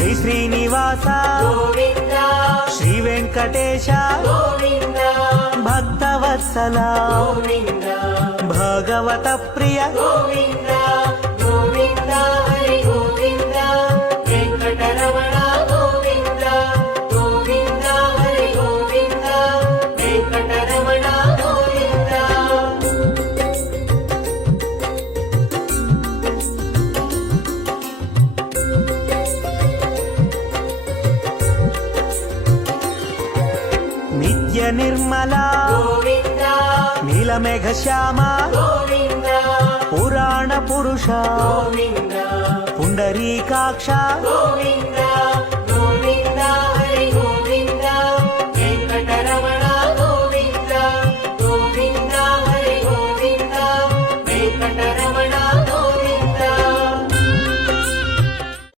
శ్రీ శ్రీనివాస గోవింద శ్రీ వెంకటేశ గోవింద భక్తవత్సల గోవింద భగవత ప్రియ గోవింద గోవింద హరి గోవింద వెంకటరమణ గోవింద గోవింద హరి గోవింద వెంకటరమణ గోవింద నిత్య నిర్మల గోవింద నీలమేఘ శ్యామ గోవింద పురాణ పురుష గోవింద పుండరీకాక్ష గోవింద